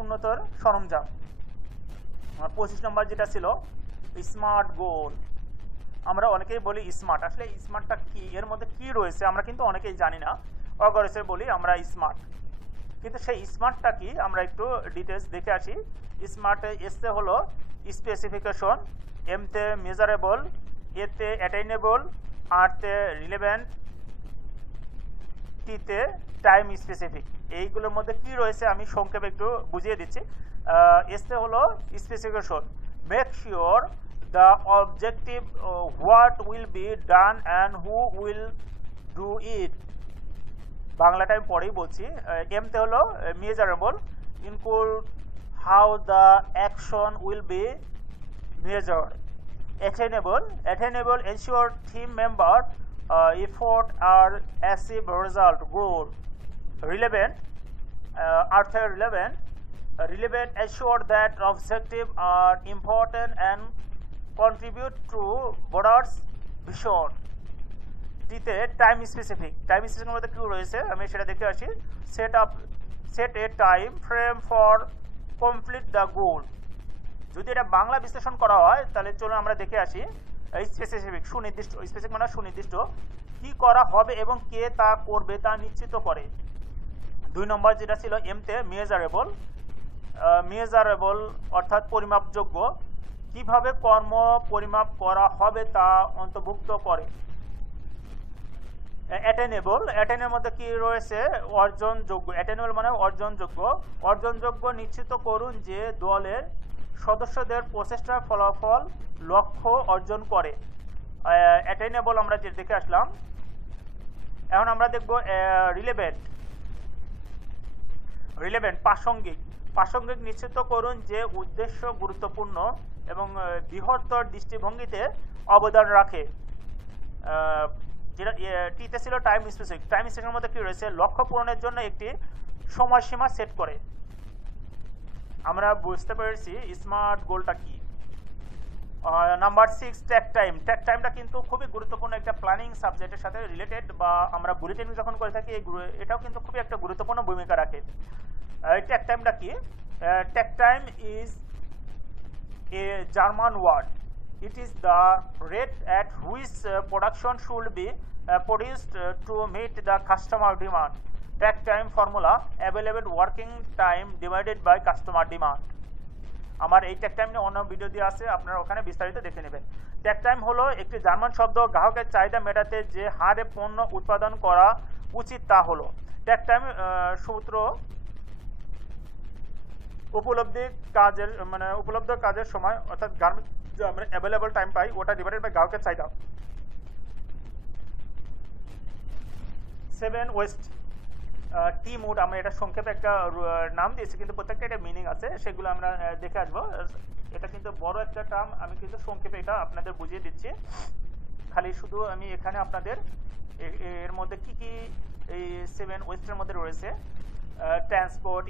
উন্নতর সরঞ্জাম। আমার 25 নম্বর যেটা ছিল স্মার্ট গোল। আমরা অনেকেই বলি স্মার্ট, আসলে স্মার্টটা কি, এর মধ্যে কি রয়েছে আমরা কিন্তু অনেকেই জানি না, অগরেসে বলি আমরা স্মার্ট, কিন্তু সেই স্মার্টটা কি আমরা একটু ডিটেলস দেখে আসি। স্মার্টে এসতে হলো স্পেসিফিকেশন, এমতে মেজারেবল, এতে অ্যাটেইনেবল, আরতে রিলেভেন্ট, টিতে টাইম স্পেসিফিক। এইগুলোর মধ্যে কি রয়েছে আমি সংক্ষেপে একটু বুঝিয়ে দিচ্ছি। এসতে হলো specification, make sure the objective, what will be done and who will do it. বাংলাটা আমি পরেই বলছি। এমতে হলো measurable, include how the action will be measured. Attainable ensure team member effort are achieve result goal. Relevant, after relevant ensure that objective are important and contribute to broader vision. টিতে time specific মধ্যে কি রয়েছে আমি সেটা দেখে আসি। Set A time frame for complete the গোল। যদি এটা বাংলা বিশ্লেষণ করা হয় তাহলে চলুন আমরা দেখে আসি। স্পেসিফিক সুনির্দিষ্ট, স্পেসিফিক মানে সুনির্দিষ্ট, কি করা হবে এবং কে তা করবে তা নিশ্চিত করে। 2 নম্বর যেটা ছিল এমতে মেজারেবল অর্থাৎ পরিমাপযোগ্য, কিভাবে কর্ম পরিমাপ করা হবে তা অন্তর্ভুক্ত করে। অ্যাটেনের মধ্যে কি রয়েছে অর্জনযোগ্য, অ্যাটেনেবল মানে অর্জনযোগ্য নিশ্চিত করুন যে দলের সদস্যদের প্রচেষ্টার ফলাফল লক্ষ্য অর্জন করে। অ্যাটেনেবল আমরা যে দেখে আসলাম। এখন আমরা দেখব রিলেভেন্ট প্রাসঙ্গিক নিশ্চিত করুন যে উদ্দেশ্য গুরুত্বপূর্ণ এবং বৃহত্তর দৃষ্টিভঙ্গিতে অবদান রাখে। যেটা টিতে ছিল টাইম স্পেসিফিকের মধ্যে কি রয়েছে লক্ষ্য পূরণের জন্য একটি সময়সীমা সেট করে। আমরা বুঝতে পেরেছি স্মার্ট গোলটা কি। নাম্বার 6 ট্যাক টাইমটা কিন্তু খুবই গুরুত্বপূর্ণ একটা প্ল্যানিং সাবজেক্টের সাথে রিলেটেড, বা আমরা বুলেটিন যখন করে থাকি এটাও কিন্তু খুবই একটা গুরুত্বপূর্ণ ভূমিকা রাখে। ট্যাক টাইমটা কি? Takt time is a German word. It is the rate at which production should be produced to meet the customer demand. Takt time formula, available working time divided by customer demand. আমার এই ট্যাক time নিয়ে অন্য video দিয়ে আছে, আপনারা ওখানে বিস্তারিত দেখে নেবেন। ট্যাক টাইম হলো একটি জার্মান শব্দ, গ্রাহকের চাহিদা মেটাতে যে হারে পণ্য উৎপাদন করা উচিত তা হলো ট্যাক টাইম। সূত্র উপলব্ধ কাজের সময়, অর্থাৎ যে আমরা অ্যাভেলেবল টাইম পাই ওটা ডিভাইডেড বাই গ্রাহকের চাহিদা। 7 ওয়েস্ট টি মুড, আমরা এটা সংক্ষেপে একটা নাম দিয়েছি কিন্তু প্রত্যেকটা একটা মিনিং আছে, সেগুলো আমরা দেখে আসবো। এটা কিন্তু বড় একটা টার্ম, আমি কিন্তু সংক্ষেপে এটা আপনাদের বুঝিয়ে দিচ্ছি। খালি শুধু আমি এখানে আপনাদের এর মধ্যে কি কি এই 7 ওয়েস্টের মধ্যে রয়েছে, ট্রান্সপোর্ট,